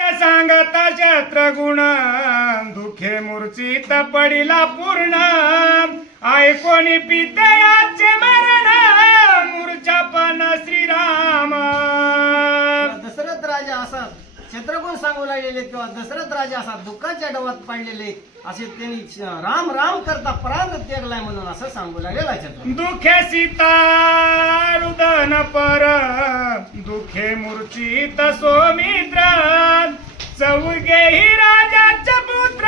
सांगता शत्र गुण दुखे मूर्छित पडिला पूर्ण. ऐकोनी पितयाचे मरण मूर्छा पण श्रीराम. दशरथ राजा असा छत्रगुण सांगू लागलेले किंवा दशरथ राजा असा दुःखाच्या डवात पाडलेले असे त्यांनी राम राम करता प्राण त्यागलाय म्हणून असं सांगू लागलेला छत्र दुखे सीता रुदन पर. दुखे मूर्छित सोमित्र. चौघे ही राजाचे पुत्र.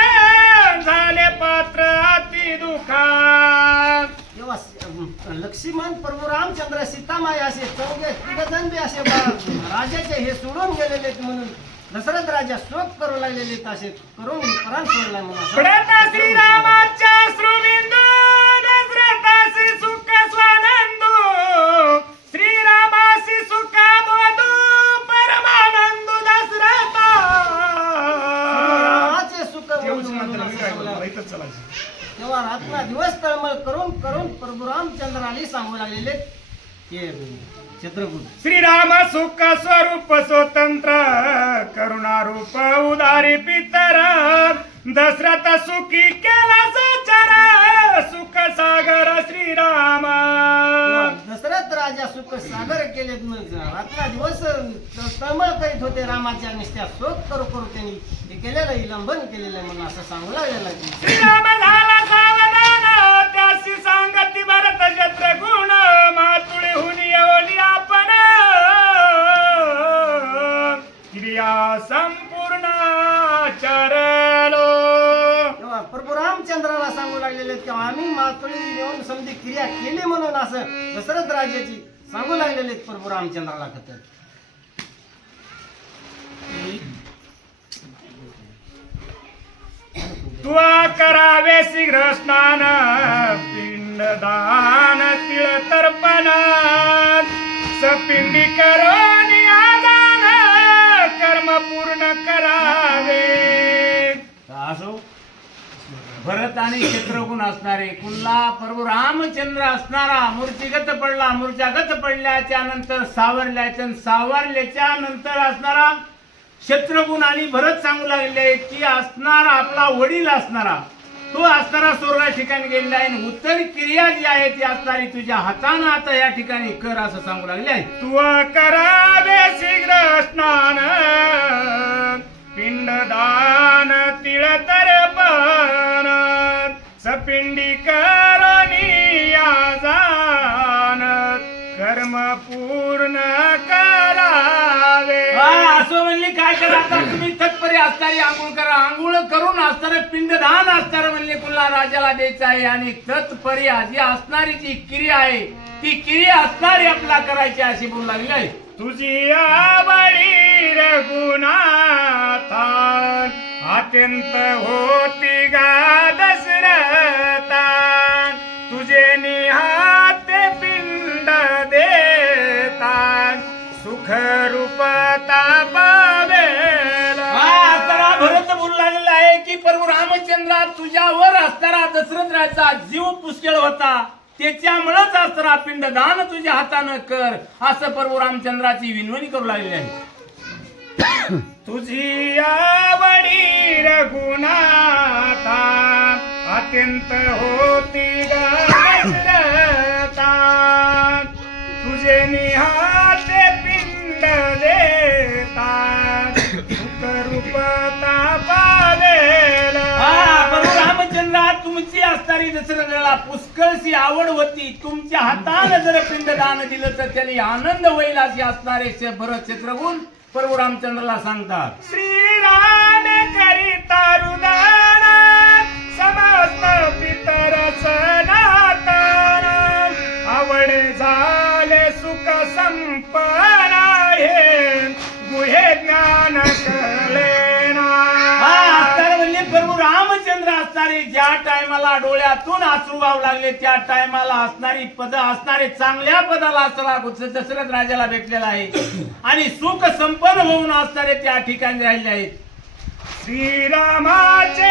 झाले पात्र अति दुखा तेव्हा लक्ष्मण प्रभू रामचंद्र सीतामाई असे चौघे तिघजण बी असे राजाचे हे सोडून गेलेले म्हणून दशरथ राजा शोक करू लागलेले असे करून प्राण सोडलाय म्हणून श्रीरामाच्या श्रुबिंदू दशरथासी सुख स्वानंदू श्रीरामासी सुख बोधू परमानंदू दशरथा. तेव्हा रात्र दिवस तळमळ करून करून प्रभू रामचंद्राने सांगू लागलेले चित्रकूट? श्रीराम सुख स्वरूप स्वतंत्र करुणारूप उदारी पितर दशरथ सुखी केला सचर सुख सागर श्रीराम. दशरथ राजा सुख सागर केले रात्र दिवस तळमळ करीत होते रामाच्या निष्ठ्या शोक करू करू त्यांनी केलेलं विलंबन केलेलं आहे म्हणून असं सांगू लागलेलं. श्रीराम झाला सावधान त्याशी सांगती भरत शत्र संपूर्ण चरलो. तेव्हा प्रभू रामचंद्राला सांगू लागलेले आम्ही मातोळी येऊन समजी क्रिया केली म्हणून असं दशरथ राजाची सांगू लागलेले प्रभू रामचंद्राला तुआ करावे शीघ्र स्नान पिंडदान तिळ तर्पण सपिंडी करून भरत आणि शत्रुघ्न असणारे. कुल्ला प्रभू रामचंद्र असणारा. मूर्तीगत पडला. मूर्त्यागत पडल्याच्या नंतर सावरल्याच्या सावरल्याच्या नंतर असणारा शत्रुघ्न आणि भरत सांगू लागले की असणारा आपला वडील असणारा. तो असणारा स्वर्गा ठिकाणी गेलेला आहे आणि उत्तर क्रिया जी आहे ती असणारी तुझ्या हातानं आता या ठिकाणी कर असं सांगू लागले आहे. तू करावे शीघ्र स्नान. पिंडदान सपिंडी करणी आजान कर्म पूर्ण करावे. असं म्हणले काय करा आता? तुम्ही तत्परे असणारी आंघोळ करा. आंघोळ करून असणारे पिंडदान असणार म्हणले कुल्ला राजाला द्यायचं आहे. आणि तत्परे जी असणारी जी क्रिया आहे ती क्रिया असणारी आपला करायची अशी बोलू लागली आहे तुझी आवडी रघुनाथा अत्यंत होती सुख तर हा भरत बोलू लागलेला आहे की प्रभू रामचंद्रा तुझ्यावर असणारा दशरथ जीव पुष्कळ होता. त्याच्यामुळेच असणारा पिंडदान तुझ्या हातानं कर असं प्रभू रामचंद्राची विनवणी करू लागलेली आहे. तुझी आवडी रघुनाथा अत्यंत होती दशरथा तुमची असणारी दशरथाला पुष्कळशी आवड होती. तुमच्या हातानं जर पिंडदान दिलं तर त्याने आनंद होईल असे असणारे भरत चित्रगुण प्रभू रामचंद्राला सांगतात. श्रीराम करिता रुदान टायमाला डोळ्यातून अश्रू वाहू लागले. त्या टायमाला असणारी पद असणारे चांगल्या पदाला असला दशरथ राजाला भेटलेला आहे. आणि सुख संपन्न होऊन असणारे त्या ठिकाणी राहिले आहेत. श्रीरामाचे